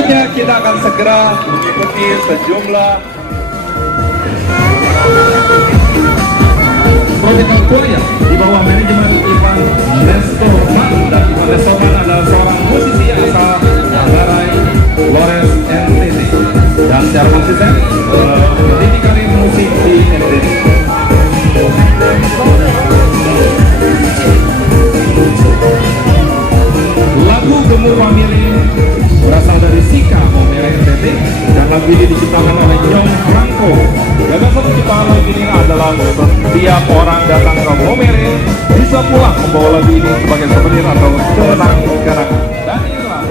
Selanjutnya kita akan segera mengikuti sejumlah protokol choir di bawah manajemen Ivan Lestoman, dan Ivan Lestoman adalah seorang musisi asal Barai, Flores, NTT, dan secara konsisten mendidik karir musik di NTT. Lagu Gemur Family berasal dari Sika Momere NTT, dan lagu ini diciptakan oleh Nyong Franco. Gagasan penciptaan lagu ini adalah setiap orang datang ke Momere bisa pulang membawa lagu ini sebagai souvenir atau kenang-kenangan. Dan inilah